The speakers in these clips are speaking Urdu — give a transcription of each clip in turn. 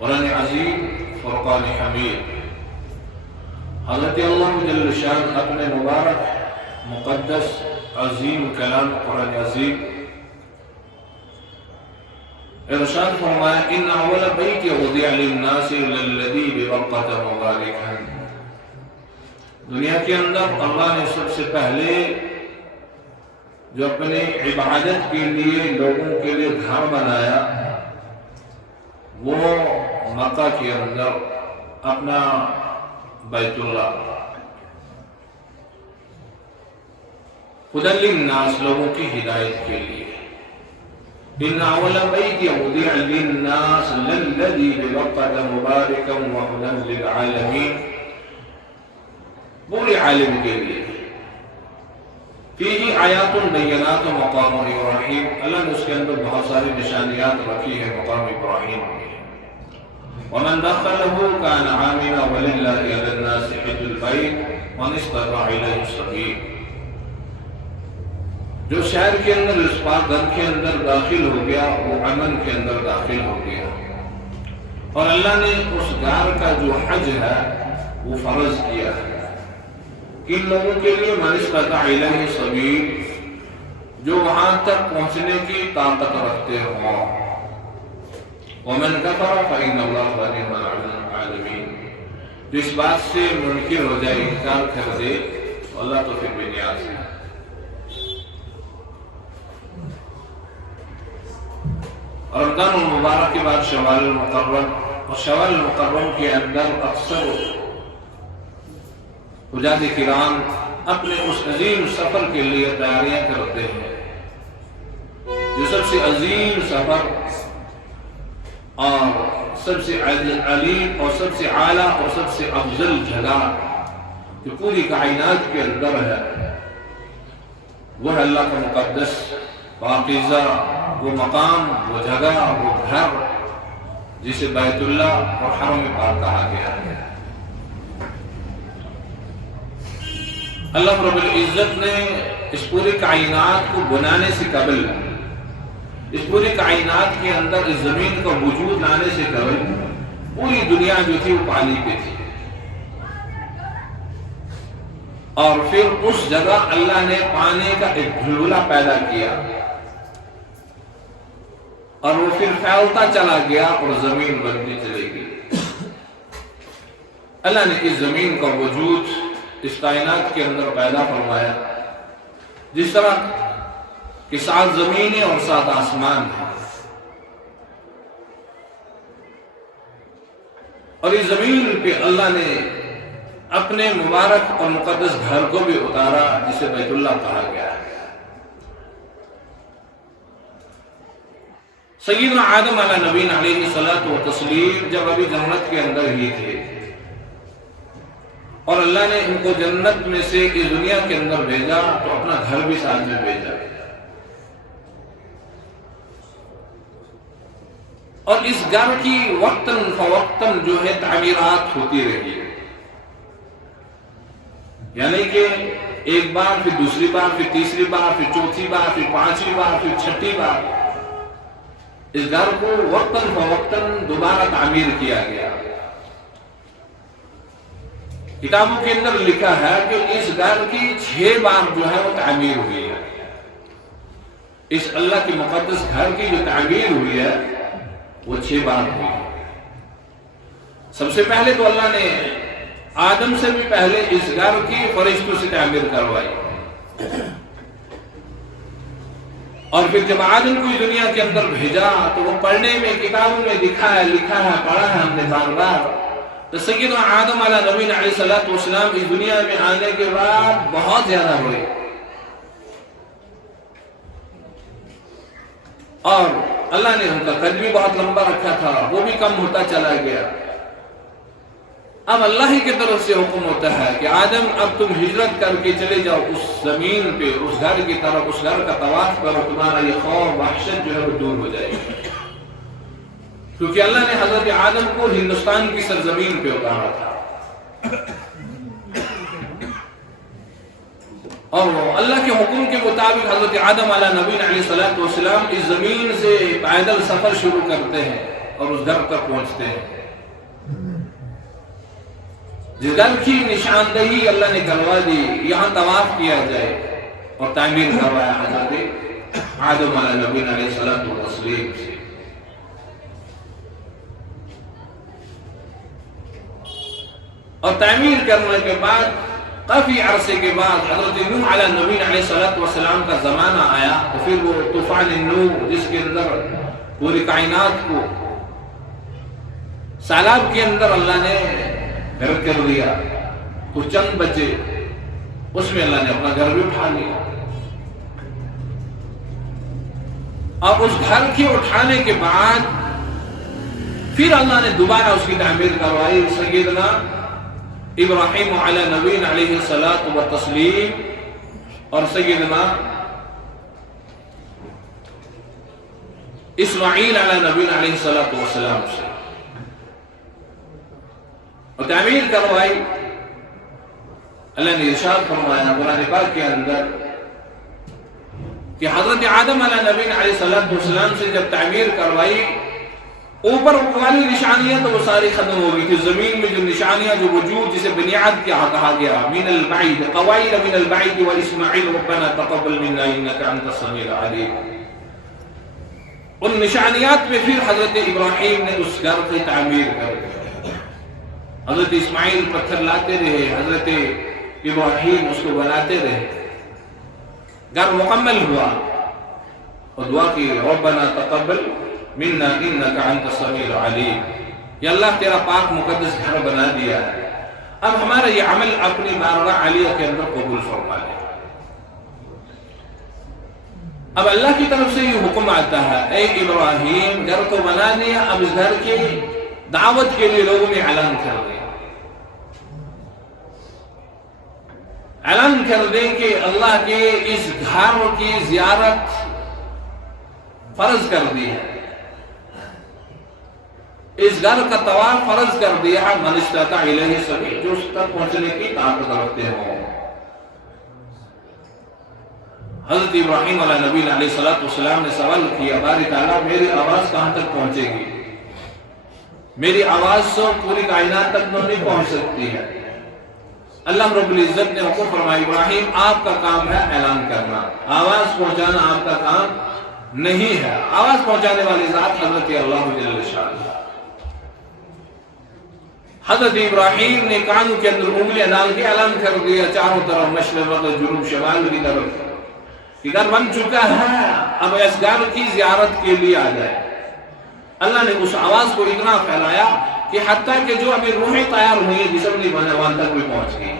قرآن عظیم فرقان حمید۔ حضرت اللہ جل شان اپنے مبارک مقدس عظیم کلام قرآن عظیم ارشاد فرمایا ان اول بیت وضع للناس للذی ببقۃ مبارکا، دنیا کے اندر اللہ نے سب سے پہلے جو اپنے عبادت کے لیے لوگوں کے لیے گھر بنایا وہ مکہ کے اندر اپنا بیت اللہ، ہدی للناس لوگوں کی ہدایت کے لیے۔ ان اول بیت وضع للناس للذی ببقۃ مبارکا وہدی للعالمین، پورے عالم کے لیے۔ فیہ آیات بینات مقام ابراہیم، اللہ نے اس کے اندر بہت ساری نشانیات رکھی ہے مقام ابراہیم میں۔ ومن دخلہ کان آمنا وللہ علی الناس حج البیت من استطاع الیہ سبیلا، جو شہر کے اندر اس پاک گھر کے اندر داخل ہو گیا وہ امن کے اندر داخل ہو گیا، اور اللہ نے اس گھر کا جو حج ہے وہ فرض کیا ہے کن لوگوں کے لیے؟ من استطاع الیہ سبیل، جو وہاں تک پہنچنے کی طاقت رکھتے ہوں۔ ومن کفر فإن اللہ غنی عن العالمین، جو اس بات سے منکر ہو جائے، انکار کر دے، اللہ تو پھر بے نیاز ہے۔ رمضان المبارک کے بعد شوال المکرم، اور شوال المکرم کے اندر اکثر حجاج کرام اپنے اس عظیم سفر کے لیے تیاریاں کرتے ہیں، جو سب سے عظیم سفر اور سب سے علیم اور سب سے اعلیٰ اور سب سے افضل جگہ جو پوری کائنات کے اندر ہے وہ ہے اللہ کا مقدس پاکیزہ وہ مقام، وہ جگہ، وہ گھر جسے بیت اللہ اور حرم پاک کہا گیا ہے۔ اللہ رب العزت نے اس پوری کائنات کو بنانے سے قبل، اس پوری کائنات کے اندر اس زمین کا وجود لانے سے قبل پوری دنیا جو تھی وہ پانی پہ تھی، اور پھر اس جگہ اللہ نے پانی کا ایک گھلولا پیدا کیا اور وہ پھر پھیلتا چلا گیا اور زمین بنتی چلی گئی۔ اللہ نے اس زمین کا وجود اس کائنات کے اندر پیدا فرمایا، جس طرح کہ 7 زمینیں اور 7 آسمان ہیں، اور اس زمین پہ اللہ نے اپنے مبارک اور مقدس گھر کو بھی اتارا جسے بیت اللہ کہا گیا ہے۔ سیدنا آدم علیہ نبینا علیہ الصلوۃ والتسلیم جب ابھی جنت کے اندر ہی تھے اور اللہ نے ان کو جنت میں سے اس دنیا کے اندر بھیجا تو اپنا گھر بھی ساتھ میں بھیجا، اور اس گھر کی وقتاً فوقتاً جو ہے تعمیرات ہوتی رہی، یعنی کہ ایک بار پھر دوسری بار پھر تیسری بار پھر چوتھی بار پھر 5ویں بار پھر 6ٹھی بار اس گھر کو وقتاً فوقتاً دوبارہ تعمیر کیا گیا۔ کتابوں کے اندر لکھا ہے کہ اس گھر کی 6 بار جو ہے وہ تعمیر ہوئی ہے۔ اس اللہ کے مقدس گھر کی جو تعمیر ہوئی ہے وہ 6 بار ہوئی ہے۔ سب سے پہلے تو اللہ نے آدم سے بھی پہلے اس گھر کی فرشتوں سے تعمیر کروائی، اور پھر جب آدم کو اس دنیا کے اندر بھیجا تو وہ پڑھنے میں کتابوں میں لکھا ہے پڑھا ہے ہم نے بار بار، تو سیدنا آدم علیہ نبینا علیہ الصلوۃ والسلام اس دنیا میں آنے کے بعد بہت زیادہ ہوئے، اور اللہ نے ان کا قد بھی بہت لمبا رکھا تھا، وہ بھی کم ہوتا چلا گیا۔ اب اللہ ہی کی طرف سے حکم ہوتا ہے کہ آدم اب تم ہجرت کر کے چلے جاؤ اس زمین پہ، اس گھر کی طرف، اس گھر کا طواف کرو، تمہارا یہ خوف وحشت جو ہے وہ دور ہو جائے گی، کیونکہ اللہ نے حضرت آدم کو ہندوستان کی سرزمین پہ اتارا تھا، اور اللہ کے حکم کے مطابق حضرت آدم علیہ نبینا علیہ الصلوۃ والسلام اس زمین سے پیدل سفر شروع کرتے ہیں، اور اس گھر تک پہنچتے ہیں. جس گھر کی نشاندہی اللہ نے کروا دی یہاں طواف کیا جائے اور تعمیر کروایا حضرت آدم علیہ نبی علیہ الصلوۃ والتسلیم سے. اور تعمیر کرنے کے بعد کافی عرصے کے بعد حضرت نوح علیہ نبی علیہ الصلوۃ والسلام کا زمانہ آیا تو پھر وہ طوفان نوح جس کے اندر پوری کائنات کو سیلاب کے اندر اللہ نے غرق کر دیا. کچھ چند بچے اس میں اللہ نے اپنا گھر بھی اٹھا لیا. اب اس گھر کے اٹھانے کے بعد پھر اللہ نے دوبارہ اس کی تعمیر کروائی. سیدنا ابراہیم علیہ نبی علیہ الصلوۃ والتسلیم اور سیدنا اسماعیل علیہ نبی علیہ الصلوۃ والسلام سے اور تعمیر کروائی. اللہ نے ارشاد فرمایا قرآن پاک کے اندر کہ حضرت آدم علیہ نبی علیہ الصلوۃ والسلام سے جب تعمیر کروائی اوپر والی نشانیاں تو وہ ساری ختم ہو گئی تھی. زمین میں جو نشانیاں جو وجود جسے بنیاد کیا کہا گیا من البعید قواعد من البعید واسماعیل ربنا تقبل منا انک انت السمیع العلیم. ان نشانیات میں پھر حضرت ابراہیم نے اس گھر کی تعمیر کر دی. حضرت اسماعیل پتھر لاتے رہے, حضرت ابراہیم اس کو بناتے رہے. گھر مکمل ہوا اور دعا کی ربنا تقبل منا انک انت السمیع العلیم. یا اللہ تیرا پاک مقدس گھر بنا دیا ہے, اب ہمارا یہ عمل اپنی بارگاہ عالیہ کے اندر قبول فرما لے. اب اللہ کی طرف سے یہ حکم آتا ہے اے ابراہیم گھر تو بنا دیا, اب اس گھر کی دعوت کے لیے لوگوں نے اعلان کر دیا. اعلان کر دیں کہ اللہ کے اس گھر کی زیارت فرض کر دی ہے, اس گھر کا طواف فرض کر دیا ہے. من استطاع الیہ سبیلا, جو اس تک پہنچنے کی طاقت رکھتے ہوں. حضرت ابراہیم علیہ نبی علیہ الصلوۃ والسلام نے سوال کیا باری تعالیٰ میری آواز کہاں تک پہنچے گی؟ میری آواز تو پوری کائنات تک نہیں پہنچ سکتی ہے. اللہ رب العزت نے حکم فرمایا ابراہیم آپ کا کام ہے اعلان کرنا, آواز پہنچانا آپ کا کام نہیں ہے. آواز پہنچانے والی ذات حضرت اللہ جل شانہ. حضرت ابراہیم نے کانوں کے اندر انگلیاں ڈال کے اعلان کر دیا چاروں طرف مشرق جنوب شمال کی طرف کہ گھر بن چکا ہے, اب اس گھر کی زیارت کے لیے آ جائے. اللہ نے اس آواز کو اتنا پھیلایا کہ حتیٰ کہ جو ابھی روحیں تیار ہوئی ہیں جسم نہیں بنے وہاں تک بھی پہنچ گئی.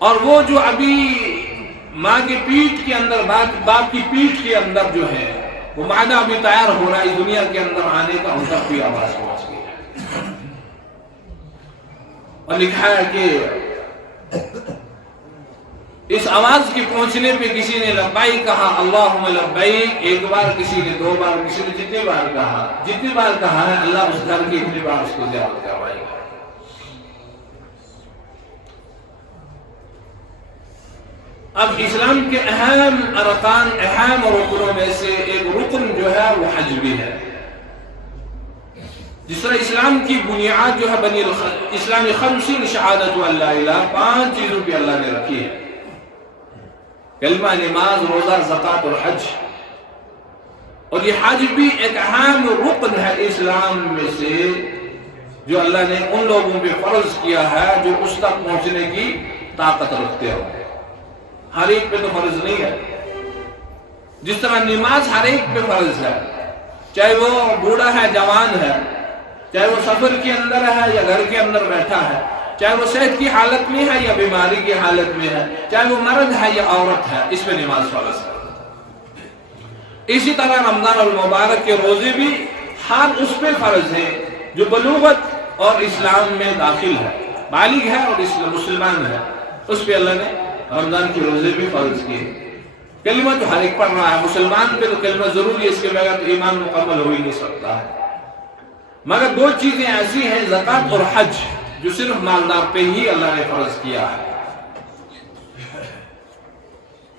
اور وہ جو ابھی ماں کی پیٹھ کے اندر باپ کی پیٹھ کے اندر جو ہے وہ مادہ ابھی تیار ہو رہا ہے اس دنیا کے اندر آنے کا, ان تک بھی آواز پہنچ گئی. اور لکھا ہے کہ اس آواز کے پہنچنے پہ کسی نے لبیک کہا اللہم لبیک, ایک بار کسی نے دو بار, کسی نے جتنی بار کہا. جتنی بار کہا ہے اللہ اس گھر کی اتنی بار اس کو زیارت کروائے گا. اب اسلام کے اہم ارکان, اہم رکنوں میں سے ایک رکن جو ہے وہ حج بھی ہے. جس طرح اسلام کی بنیاد جو ہے بنی اسلامی خمسین شہادت و اللہ الہ, 5 چیزوں پہ اللہ نے رکھی ہے. کلمہ, نماز, روزہ, زکوٰۃ اور حج. اور یہ حج بھی ایک اہم رکن ہے اسلام میں سے جو اللہ نے ان لوگوں پہ فرض کیا ہے جو اس تک پہنچنے کی طاقت رکھتے ہو. ہر ایک پہ تو فرض نہیں ہے. جس طرح نماز ہر ایک پہ فرض ہے, چاہے وہ بوڑھا ہے جوان ہے, چاہے وہ سفر کے اندر ہے یا گھر کے اندر بیٹھا ہے, چاہے وہ صحت کی حالت میں ہے یا بیماری کی حالت میں ہے, چاہے وہ مرد ہے یا عورت ہے, اس پہ نماز فرض ہے. اسی طرح رمضان المبارک کے روزے بھی ہر اس پہ فرض ہیں جو بلوغت اور اسلام میں داخل ہے, بالغ ہے اور مسلمان ہے, اس پہ اللہ نے رمضان کے روزے بھی فرض کیے. کلمہ تو ہر ایک پڑھ رہا ہے, مسلمان پہ تو کلمہ ضروری ہے, اس کے بغیر تو ایمان مکمل ہو ہی نہیں سکتا ہے. مگر 2 چیزیں ایسی ہیں زکوٰۃ اور حج جو صرف مالدار پہ ہی اللہ نے فرض کیا ہے.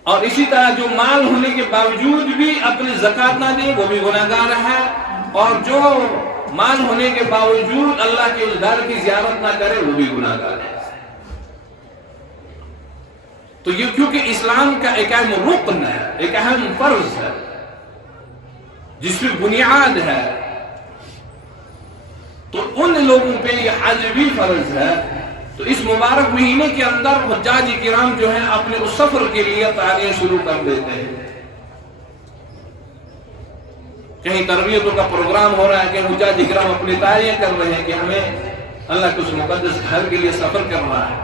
اور اسی طرح جو مال ہونے کے باوجود بھی اپنی زکات نہ دے وہ بھی گناہگار ہے، اور جو مال ہونے کے باوجود اللہ کے اس گھر کی زیارت نہ کرے وہ بھی گناہگار ہے۔ تو یہ کیونکہ اسلام کا ایک اہم رکن ہے، ایک اہم فرض ہے جس پہ بنیاد ہے، تو ان لوگوں پہ یہ حج بھی فرض ہے۔ تو اس مبارک مہینے کے اندر حجاج کرام جو ہیں اپنے اس سفر کے لیے تیاریاں شروع کر دیتے ہیں۔ کہیں تربیتوں کا پروگرام ہو رہا ہے کہ حجاج کرام اپنی تیاریاں کر رہے ہیں کہ ہمیں اللہ کے اس مقدس گھر کے لیے سفر کرنا ہے۔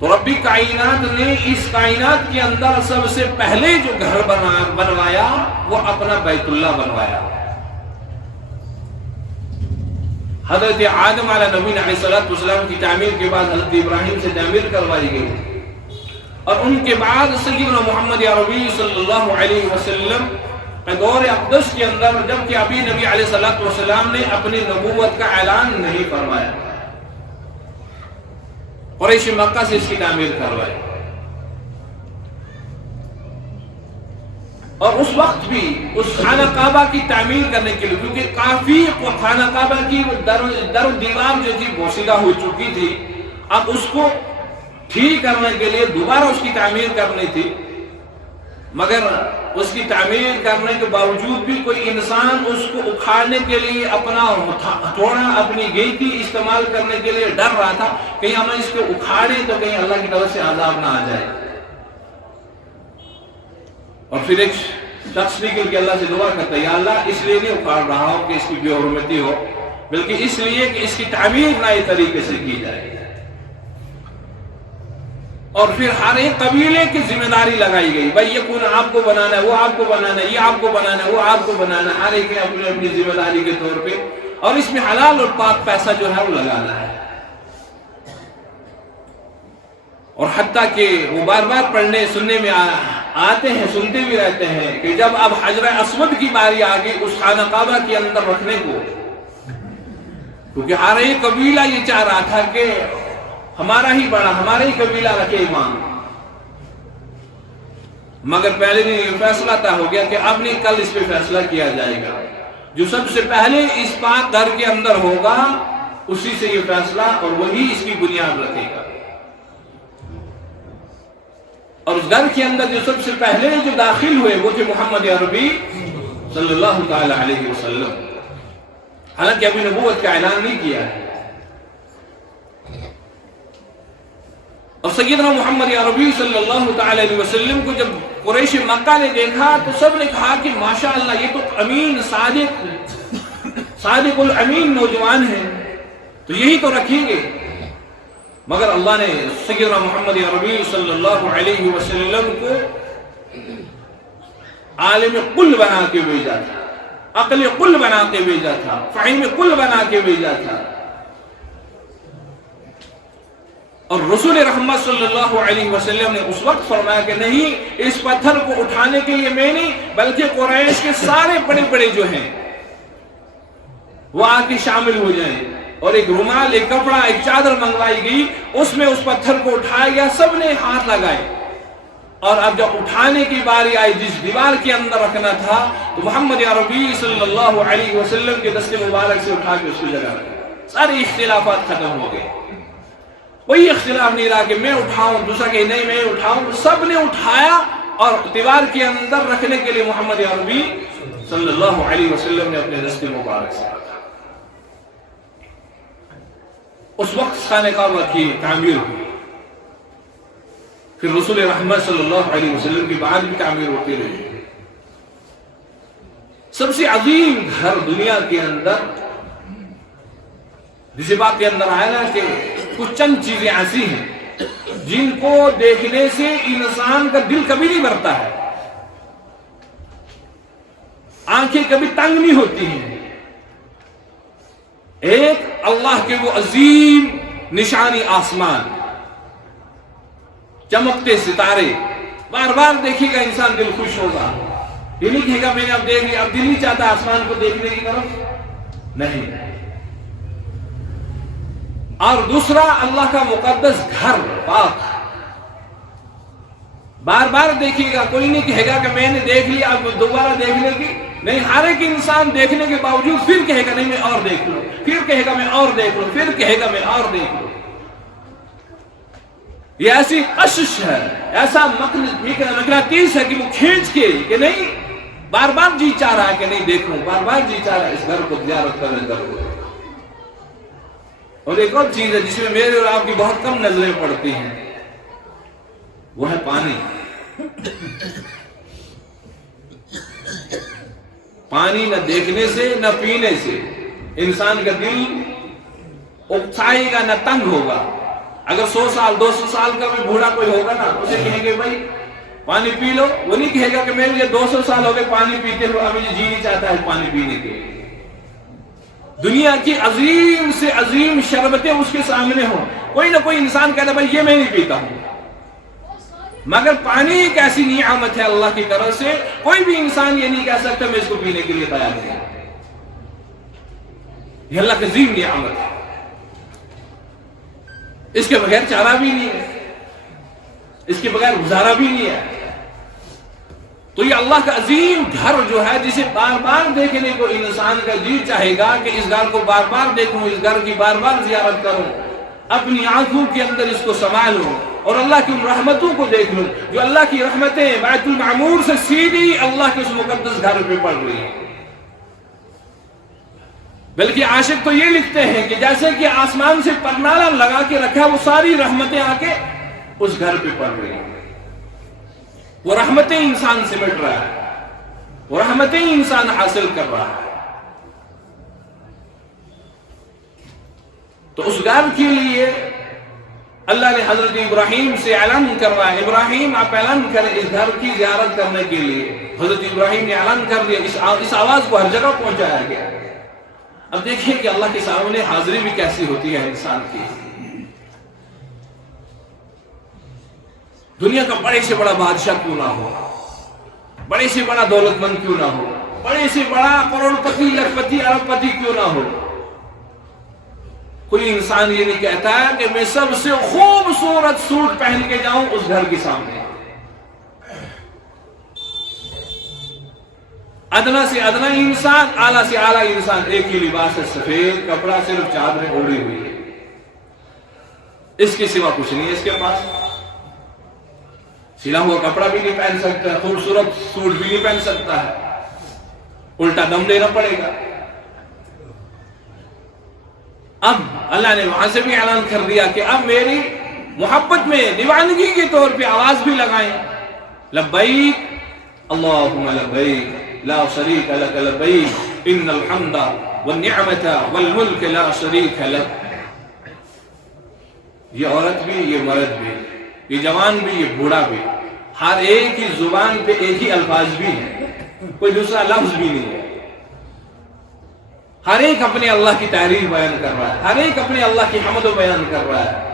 تو ربی کائنات نے اس کائنات کے اندر سب سے پہلے جو گھر بنوایا وہ اپنا بیت اللہ بنوایا۔ حضرت آدم علیہ نبی علیہ السلام کی تعمیر کے بعد حضرت ابراہیم سے تعمیر کروائی گئی، اور ان کے بعد سیدنا محمد عربی صلی اللہ علیہ وسلم دور اقدس کے اندر، جبکہ ابھی نبی علیہ السلام نے اپنی نبوت کا اعلان نہیں فرمایا، قریش مکہ سے اس کی تعمیر کروائی۔ اور اس وقت بھی اس خانہ کعبہ کی تعمیر کرنے کے لیے، کیونکہ کافی خانہ کعبہ کی در و دیوار جو تھی بوسیدہ ہو چکی تھی، اب اس کو ٹھیک کرنے کے لیے دوبارہ اس کی تعمیر کرنی تھی، مگر اس کی تعمیر کرنے کے باوجود بھی کوئی انسان اس کو اکھاڑنے کے لیے اپنا ہتھوڑا، اپنی گیتی استعمال کرنے کے لیے ڈر رہا تھا، کہیں ہم اس کو اکھاڑیں تو کہیں اللہ کی طرف سے عذاب نہ آ جائے۔ اور پھر ایک شخص نکل کے اللہ سے دعا کرتا ہے، یا اللہ اس لیے نہیں اکھاڑ رہا ہوں کہ اس کی بے حرمتی ہو، بلکہ اس لیے کہ اس کی تعمیر نئے طریقے سے کی جائے۔ اور پھر ہر ایک قبیلے کی ذمہ داری لگائی گئی، بھائی یہ کون آپ کو بنانا ہے، وہ آپ کو بنانا ہے، یہ آپ کو بنانا ہے، وہ آپ کو بنانا ہے، ہر ایک نے اپنی اپنی ذمہ داری کے طور پہ، اور اس میں حلال اور پاک پیسہ جو ہے وہ لگانا ہے۔ اور حتیٰ کہ وہ بار بار پڑھنے سننے میں آتے ہیں، سنتے بھی رہتے ہیں کہ جب اب حجر اسود کی باری آ گئی اس خانہ کعبہ کے اندر رکھنے کو، کیونکہ ہر ایک قبیلہ یہ چاہ رہا تھا کہ ہمارا ہی بڑا، ہمارا ہی قبیلہ رکھے امام، مگر پہلے دن یہ فیصلہ طے ہو گیا کہ اب نہیں کل اس پہ فیصلہ کیا جائے گا، جو سب سے پہلے اس پاک گھر کے اندر ہوگا اسی سے یہ فیصلہ اور وہی اس کی بنیاد رکھے گا۔ اور اس گھر کے اندر جو سب سے پہلے جو داخل ہوئے وہ تھے محمد عربی صلی اللہ تعالی علیہ وسلم، حالانکہ ابھی نبوت کا اعلان نہیں کیا ہے۔ اور سیدنا محمد عربی صلی اللہ تعالی علیہ وسلم کو جب قریش مکہ نے دیکھا تو سب نے کہا کہ ماشاءاللہ یہ تو امین، صادق الامین نوجوان ہیں، تو یہی تو رکھیں گے۔ مگر اللہ نے سیدنا محمد عربی صلی اللہ علیہ وسلم کو عالم کل بنا کے بھیجا تھا، عقل کل بنا کے بھیجا تھا، فہیم کل بنا کے بھیجا تھا۔ اور رسول رحمت صلی اللہ علیہ وسلم نے اس وقت فرمایا کہ نہیں، اس پتھر کو اٹھانے کے لیے میں نہیں بلکہ قریش کے سارے بڑے بڑے جو ہیں وہ آ کے شامل ہو جائیں، اور ایک رومال، ایک کپڑا، ایک چادر منگوائی گئی، اس میں اس پتھر کو اٹھایا گیا، سب نے ہاتھ لگائے، اور اب جب اٹھانے کی باری آئی جس دیوار کے اندر رکھنا تھا تو محمد عربی صلی اللہ علیہ وسلم کے دست مبارک سے اٹھا کے اس کی جگہ رکھا، سارے اختلافات ختم ہو گئے۔ کوئی اختلاف نہیں رہا کہ میں اٹھاؤں، دوسرا کہ نہیں میں اٹھاؤں، سب نے اٹھایا اور دیوار کے اندر رکھنے کے لیے محمد عربی صلی اللہ علیہ وسلم نے اپنے دست مبارک سے رکھا۔ اس وقت خانہ کعبہ کی تعمیر ہوئی، پھر رسول رحمت صلی اللہ علیہ وسلم کی بعد بھی تعمیر ہوتی رہی۔ سب سے عظیم گھر دنیا کے اندر، جس بات کے اندر آیا نا کہ کچھ چند چیزیں ایسی ہیں جن کو دیکھنے سے انسان کا دل کبھی نہیں بھرتا ہے، آنکھیں کبھی تنگ نہیں ہوتی ہیں۔ ایک اللہ کے وہ عظیم نشانی آسمان، چمکتے ستارے، بار بار دیکھے گا انسان دل خوش ہوگا، یہ نہیں کہے گا میں نے اب دیکھ لیا، اب دل نہیں چاہتا آسمان کو دیکھنے کی طرف، نہیں۔ اور دوسرا اللہ کا مقدس گھر پاک. بار بار دیکھیے گا, کوئی نہیں کہے گا کہ میں نے دیکھ لیا اب دوبارہ دیکھنے کی نہیں. ہر ایک انسان دیکھنے کے باوجود پھر کہے گا نہیں میں اور دیکھ لوں, پھر کہے گا میں اور دیکھ لوں, پھر کہے گا میں اور دیکھ لوں. یہ ایسی کشش ہے, ایسا مقناطیس ہے کہ وہ کھینچ کے کہ نہیں, بار بار جی چاہ رہا ہے کہ نہیں دیکھوں, بار بار جی چاہ رہا ہے اس گھر کو زیارت کرنے, اس گھر کو. اور ایک اور چیز ہے جس میں میرے اور آپ کی بہت کم نظریں پڑتی ہیں, وہ ہے پانی. پانی نہ دیکھنے سے نہ پینے سے انسان کا دل اکسائے گا نہ تنگ ہوگا. اگر 100 سال 200 سال کا بھی بوڑھا کوئی ہوگا نا, اسے کہیں گے بھائی پانی پی لو, وہ نہیں کہے گا کہ میرے لیے 200 سال ہو گئے پانی پیتے ہوئے, اب مجھے جی نہیں چاہتا ہے پانی پینے کے. دنیا کی عظیم سے عظیم شربتیں اس کے سامنے ہوں, کوئی نہ کوئی انسان کہتا ہے بھائی یہ میں نہیں پیتا ہوں. مگر پانی ایک ایسی نعمت ہے اللہ کی طرف سے, کوئی بھی انسان یہ نہیں کہہ سکتا میں اس کو پینے کے لیے تیار نہیں. یہ اللہ کی عظیم نعمت ہے, اس کے بغیر چارہ بھی نہیں ہے, اس کے بغیر گزارا بھی نہیں ہے. تو یہ اللہ کا عظیم گھر جو ہے جسے بار بار دیکھنے کو انسان کا جی چاہے گا کہ اس گھر کو بار بار دیکھوں, اس گھر کی بار بار زیارت کروں, اپنی آنکھوں کے اندر اس کو سنبھالوں اور اللہ کی رحمتوں کو دیکھ لوں, جو اللہ کی رحمتیں بیت المعمور سے سیدھی اللہ کے اس مقدس گھر پہ پڑ رہی ہیں. بلکہ عاشق تو یہ لکھتے ہیں کہ جیسے کہ آسمان سے پرنالا لگا کے رکھا, وہ ساری رحمتیں آ کے اس گھر پہ پڑ رہی ہیں. وہ رحمتیں انسان سمٹ رہا ہے, وہ رحمتیں انسان حاصل کر رہا ہے. تو اس گھر کے لیے اللہ نے حضرت ابراہیم سے اعلان کروایا, ابراہیم آپ اعلان کریں اس گھر کی زیارت کرنے کے لیے. حضرت ابراہیم نے اعلان کر دیا, اس آواز کو ہر جگہ پہنچایا گیا. اب دیکھیں کہ اللہ کے سامنے حاضری بھی کیسی ہوتی ہے انسان کی. دنیا کا بڑے سے بڑا بادشاہ کیوں نہ ہو, بڑے سے بڑا دولت مند کیوں نہ ہو, بڑے سے بڑا کروڑ پتی لاکھ پتی ارب پتی کیوں نہ ہو, کوئی انسان یہ نہیں کہتا ہے کہ میں سب سے خوبصورت سوٹ پہن کے جاؤں اس گھر کے سامنے. ادنا سے ادنا انسان, اعلیٰ سے اعلیٰ انسان, ایک ہی لباس ہے, سفید کپڑا, صرف چادریں اوڑھی ہوئی ہے, اس کے سوا کچھ نہیں ہے اس کے پاس. سلا ہوا کپڑا بھی نہیں پہن سکتا, خوبصورت سوٹ بھی نہیں پہن سکتا ہے, الٹا دم دینا پڑے گا. اب اللہ نے وہاں سے بھی اعلان کر دیا کہ اب میری محبت میں دیوانگی کے طور پہ آواز بھی لگائیں, لبیک اللہم لبیک لا شریک لک لبیک ان الحمد والنعمت والملک لا شریک لک. یہ عورت بھی, یہ مرد بھی, یہ جوان بھی, یہ بوڑھا بھی, ہر ایک کی زبان پہ ایک ہی الفاظ بھی ہیں, کوئی دوسرا لفظ بھی نہیں ہے. ہر ایک اپنے اللہ کی تعریف بیان کر رہا ہے, ہر ایک اپنے اللہ کی حمد و بیان کر رہا ہے.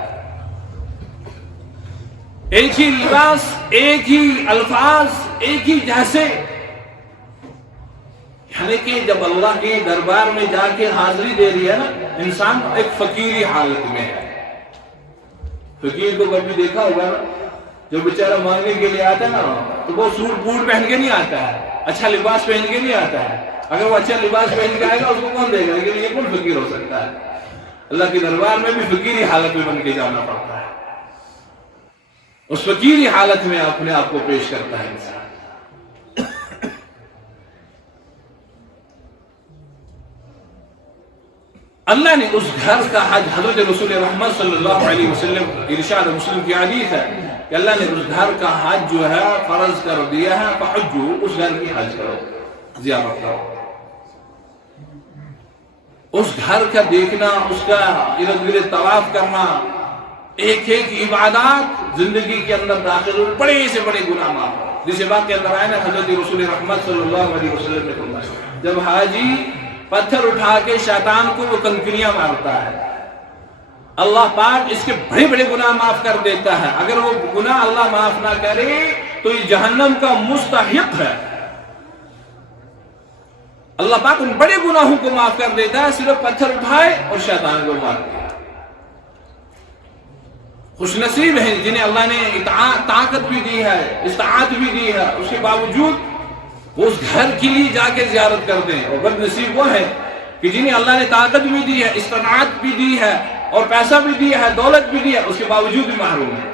ایک ہی لباس, ایک ہی الفاظ, ایک ہی جیسے. یعنی کہ جب اللہ کے دربار میں جا کے حاضری دے رہی ہے نا, انسان ایک فقیری حالت میں ہے. فقیر کو کبھی دیکھا ہوگا نا, جو بیچارہ مانگنے کے لیے آتا ہے نا, تو وہ سوٹ بوٹ پہن کے نہیں آتا ہے, اچھا لباس پہن کے نہیں آتا ہے. اگر وہ اچھا لباس پہن کے آئے گا اس کو کون دے گا, لیکن یہ کون فقیر ہو سکتا ہے. اللہ کے دربار میں بھی فقیری حالت میں بن کے جانا پڑتا ہے. اس فقیری حالت میں اپنے آپ کو پیش کرتا ہے انسان. اللہ نے اس گھر کا حج, حضرت رسول رحمت صلی اللہ علیہ وسلم, ارشاد مسلم کی حدیث ہے کہ اللہ نے اس گھر کا حج جو ہے فرض کر دیا ہے. فحجوا, اس گھر کی حج کرو, زیارت کرو. اس گھر کا دیکھنا, اس کا ارد گرد طواف کرنا, ایک ایک عبادات زندگی کے اندر داخل ہوئے, بڑے سے بڑے گناہ معاف. جسے بات کے اندر آئے نا, حضرت رسول رحمت صلی اللہ علیہ وسلم نے فرمایا, جب حاجی پتھر اٹھا کے شیطان کو وہ کنکریاں مارتا ہے, اللہ پاک اس کے بڑے بڑے گناہ معاف کر دیتا ہے. اگر وہ گناہ اللہ معاف نہ کرے تو یہ جہنم کا مستحق ہے. اللہ پاک ان بڑے گناہوں کو معاف کر دیتا ہے, صرف پتھر اٹھائے اور شیطان کو مار دیا. خوش نصیب ہیں جنہیں اللہ نے طاقت بھی دی ہے، استطاعت بھی دی ہے، اس کے باوجود وہ اس گھر کے لیے جا کے زیارت کرتے ہیں. اور بد نصیب وہ ہے کہ جنہیں اللہ نے طاقت بھی دی ہے، استطاعت بھی دی ہے اور پیسہ بھی دیا ہے، دولت بھی دی ہے، اس کے باوجود بھی محروم ہے،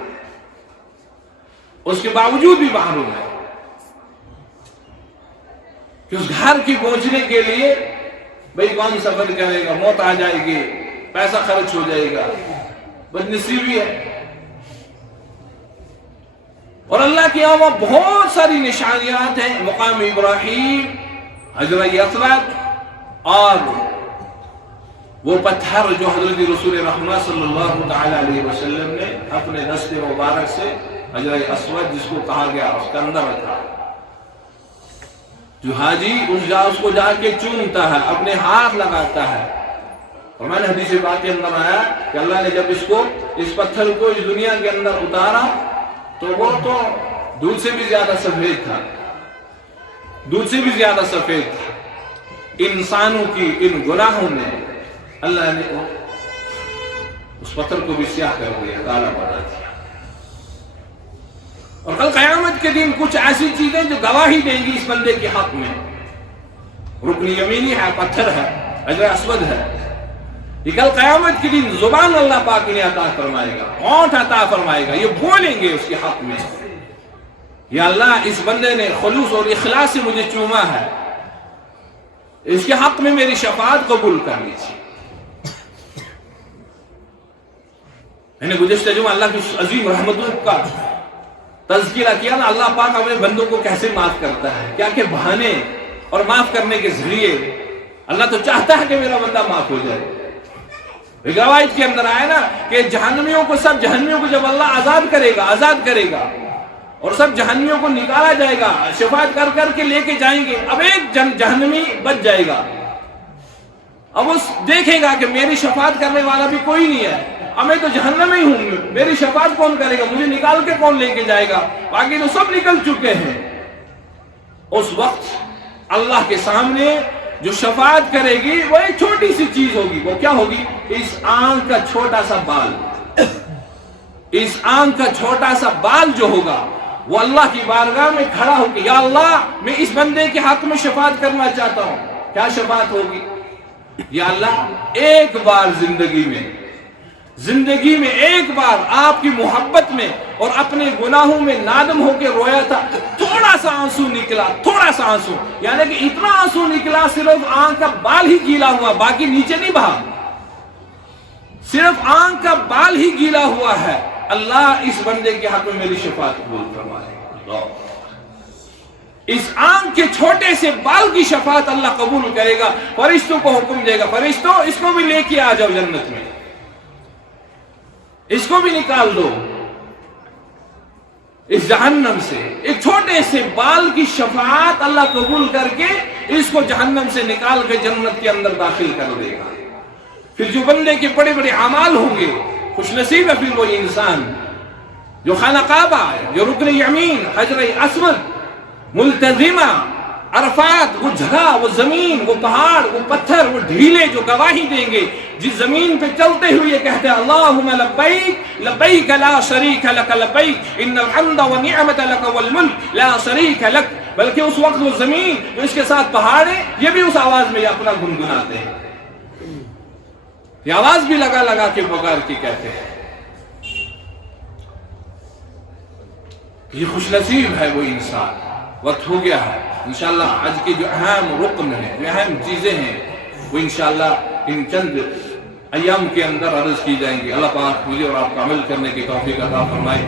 اس کے باوجود بھی محروم ہے. کہ اس گھر کی پہنچنے کے لیے بھئی کون سفر کرے گا، موت آ جائے گی، پیسہ خرچ ہو جائے گا، بدنصیبی ہے. اور اللہ کی یہاں بہت ساری نشانیات ہیں. مقام ابراہیم، حجر اسود، اور وہ پتھر جو حضرت رسول رحمت صلی اللہ تعالی علیہ وسلم نے اپنے دست مبارک سے حجر اسود جس کو کہا گیا اس کے اندر رکھا. جو حاجی اس کو جا کے چومتا ہے، اپنے ہاتھ لگاتا ہے. اور میں نے حدیث پاک کے اندر آیا کہ اللہ نے جب اس پتھر کو اس دنیا کے اندر اتارا تو وہ تو دودھ سے بھی زیادہ سفید تھا، دودھ سے بھی زیادہ سفید تھا. انسانوں کی ان گناہوں نے اللہ نے اس پتھر کو بھی سیاہ کر دیا، کالا بنا دیا. اور کل قیامت کے دن کچھ ایسی چیزیں جو گواہی دیں گی اس بندے کے حق میں. رکن یمینی ہے، پتھر ہے، حجر اسود ہے. یہ کل قیامت کے دن زبان اللہ پاک نے عطا فرمائے گا، ہونٹ عطا فرمائے گا، یہ بولیں گے اس کے حق میں، یا اللہ اس بندے نے خلوص اور اخلاص سے مجھے چوما ہے، اس کے حق میں میری شفاعت قبول کر لیجیے. میں نے گزشتہ جمعہ اللہ کی عظیم رحمتوں کا تذکرہ کیا نا. اللہ پاک اپنے بندوں کو کیسے معاف کرتا ہے، کیا کہ بہانے اور معاف کرنے کے ذریعے. اللہ تو چاہتا ہے کہ میرا بندہ معاف ہو جائے. روایت کے اندر آیا نا کہ جہنمیوں کو جب اللہ آزاد کرے گا اور سب جہنمیوں کو نکالا جائے گا، شفاعت کر کے لے کے جائیں گے. اب ایک جہنمی بچ جائے گا. اب اس دیکھے گا کہ میری شفاعت کرنے والا بھی کوئی نہیں ہے، اب میں تو جہنم میں ہوں، میری شفاعت کون کرے گا، مجھے نکال کے کون لے کے جائے گا، باقی تو سب نکل چکے ہیں. اس وقت اللہ کے سامنے جو شفاعت کرے گی وہ ایک چھوٹی سی چیز ہوگی. وہ کیا ہوگی؟ اس آنکھ کا چھوٹا سا بال. اس آنکھ کا چھوٹا سا بال جو ہوگا وہ اللہ کی بارگاہ میں کھڑا ہو کے یا اللہ میں اس بندے کے حق میں شفاعت کرنا چاہتا ہوں. کیا شفاعت ہوگی؟ یا اللہ ایک بار زندگی میں ایک بار آپ کی محبت میں اور اپنے گناہوں میں نادم ہو کے رویا تھا، تھوڑا سا آنسو نکلا، تھوڑا سا آنسو، یعنی کہ اتنا آنسو نکلا صرف آنکھ کا بال ہی گیلا ہوا، باقی نیچے نہیں بہا، صرف آنکھ کا بال ہی گیلا ہوا ہے. اللہ اس بندے کے حق میں میری شفاعت قبول فرمائے. اس آنکھ کے چھوٹے سے بال کی شفاعت اللہ قبول کرے گا. فرشتوں کو حکم دے گا، فرشتوں اس کو بھی لے کے آ جاؤ جنت میں، اس کو بھی نکال دو اس جہنم سے. ایک چھوٹے سے بال کی شفاعت اللہ قبول کر کے اس کو جہنم سے نکال کے جنت کے اندر داخل کر دے گا. پھر جو بندے کے بڑے بڑے اعمال ہوں گے، خوش نصیب ہے پھر وہ انسان جو خانہ کعبہ ہے، جو رکن یمین، حجر اسود، ملتزمہ، عرفات، وہ جگہ، وہ زمین، وہ پہاڑ، وہ پتھر، وہ ڈھیلے جو گواہی دیں گے، جس زمین پہ چلتے ہوئے یہ کہتے ہیں اللہم لبیک لبیک لا شریک لک لبیک ان الحمد والنعمت لک والملک لا شریک لک. بلکہ اس وقت وہ زمین جو اس کے ساتھ پہاڑ ہے یہ بھی اس آواز میں اپنا گنگناتے ہیں، یہ آواز بھی لگا کے پکار کے کہتے ہیں. یہ خوش نصیب ہے وہ انسان. وقت ہو گیا ہے. انشاءاللہ آج کی جو اہم رکن ہیں، جو اہم چیزیں ہیں، وہ انشاءاللہ ان چند ایام کے اندر عرض کی جائیں گی. اللہ پاک مجھے اور آپ کو عمل کرنے کی توفیق عطا فرمائے.